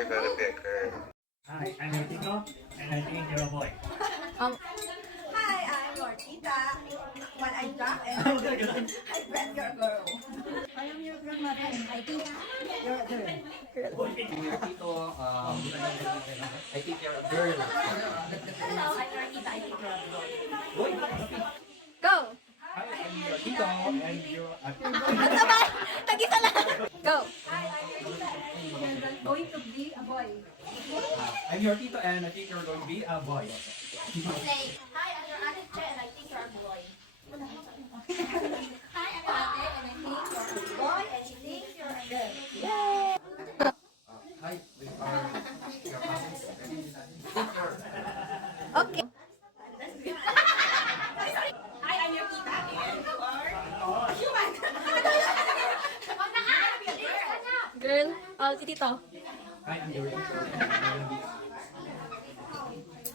you're gonna be a girl. Hi, I'm Tito, and I think you're a boy. Hi, I'm your tita. When I'm drunk and I bet you're a girl. I am your grandmother and I think you're a girl. Tito, I think you're a girl. Hello, I'm your tita. I think you're a boy. Boy, Go! Hi, I'm your Tito, and you're a Ang sabay! Tag-isa lang! Go! Hi, I'm your tita and you're going to be a boy. I'm your Tito, and I think you're going to be a boy. Say, hi, I'm your ate Che and I think you're a boy. Hi, I'm your ate and I think you're a boy and she thinks you're a girl. Yay! Hi, we are your cousins. Okay. Hi, I'm your tita and you are human. Girl, si Tito. Hi, I'm your Tito, and I'm going to be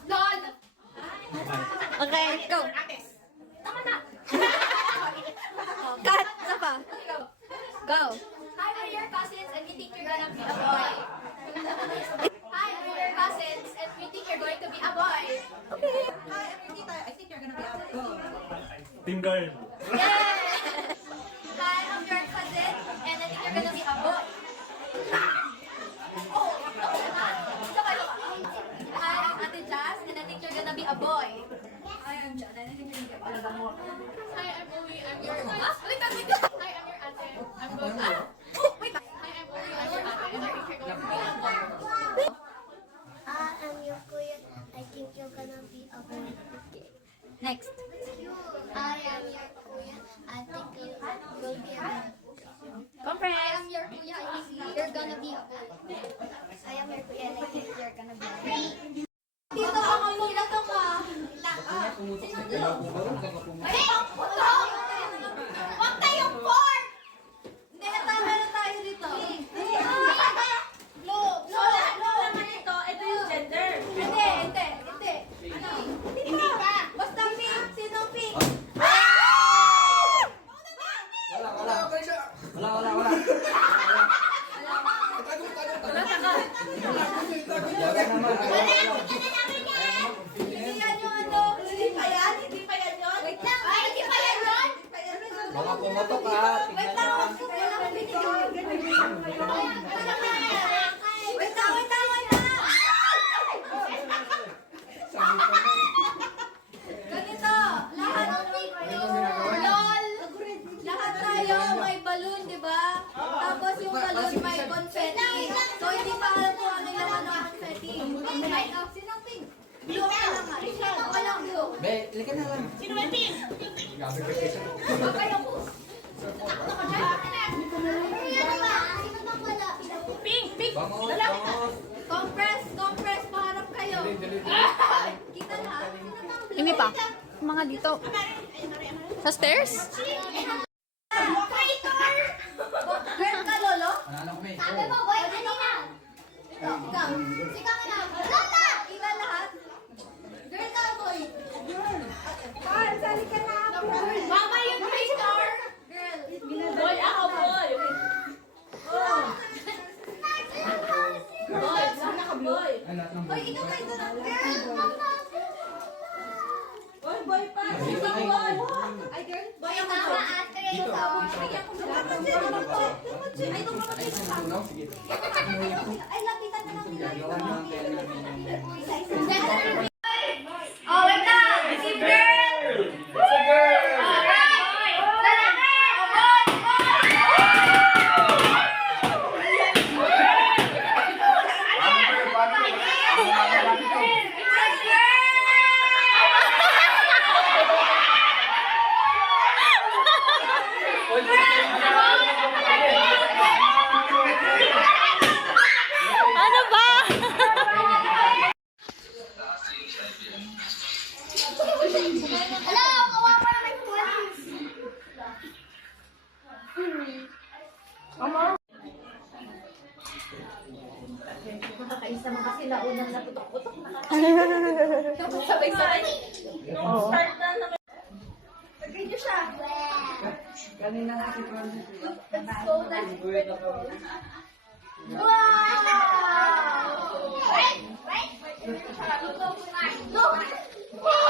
LOL! Okay, go. Tama na. Cut. Isa pa. Go. Hi, we're your cousins and we think you're gonna be a boy. Hi, we're your cousins and we think you're going to be a boy. Okay. Hi, I'm your tita. I think you're gonna be a girl. Team Girl. Yay! Hi, I'm your cousin and I think you're gonna be a boy. Oh, isa pa. Hi, I'm Ate Jazz and I think you're gonna be a boy. Hi, I'm Jazz and I think you're gonna be a boy. Hi, I'm Uli. I'm your Wait, Hi, I'm your ate. I'm going to. oh, wait. Hi, I'm Uli. I'm your ate. And I think you're going to be a boy. I'm your kuya. I think you're gonna be a boy. Next. I am your kuya. I think you will be a boy. Compress. I am your kuya. I think you're gonna be a boy. I am your kuya. And I think you're gonna be a boy. Dito ka muna to ka. Huwag tayong pork! Hindi na tama na tayo dito. Lola naman ito. Ito yung gender. Hindi. Hindi pa. Basta pink. Sino pink? Wala. Hindi yan yung ano. Hindi pa yan yun. Wait lang. Ay, hindi pa yan yun. Baka pumotok ka. Wait lang. Wala akong binigyan. Wait lang. Ganito. Lahat tayo may balloon, di ba? Tapos yung balloon may confetti. So, hindi pa alam kung ano yung laman ng confetti. Ay, sinong pink? Blue ka lang nga. Ako lang blue. Be, ilika na lang. Sino may pink? Gabi ka kasi. Okay ako. Pink. Vamos. Compress, paharap kayo. Kita lahat. Hindi pa. Mga dito. Sa stairs? Girl ka, Lolo? Ano ko, May? Sabi mo, boy, kanina. Ikaw. Sigaw na. Lola! Kita lahat. Girl ka, boy. Girl. Carl, sali ka na. Mama, yung traitor. Girl. Boy, ako, boy. Boy, sana ka, boy. Ano, Hoy, ikaw kayo na. Girl. Boy pa. Ikaw, boy. Ay, girl. Boy, ako, Mama, boy. ate. Ay, ako na. Ay, kung kapatid ko pa. Ay, lapitan na lang nila. Isa-isa. Oh, wait na! It's a girl! It's a girl! Alright! Lalaki! Ano ba? Hello, kawawa na may police. Nakakaisa mo kasi naunang naputok-putok na. Tapos sabay-sabay. Nung start na naman. Lagay niyo siya. Kanina nga si Francis. So, that's beautiful. Wow! Go!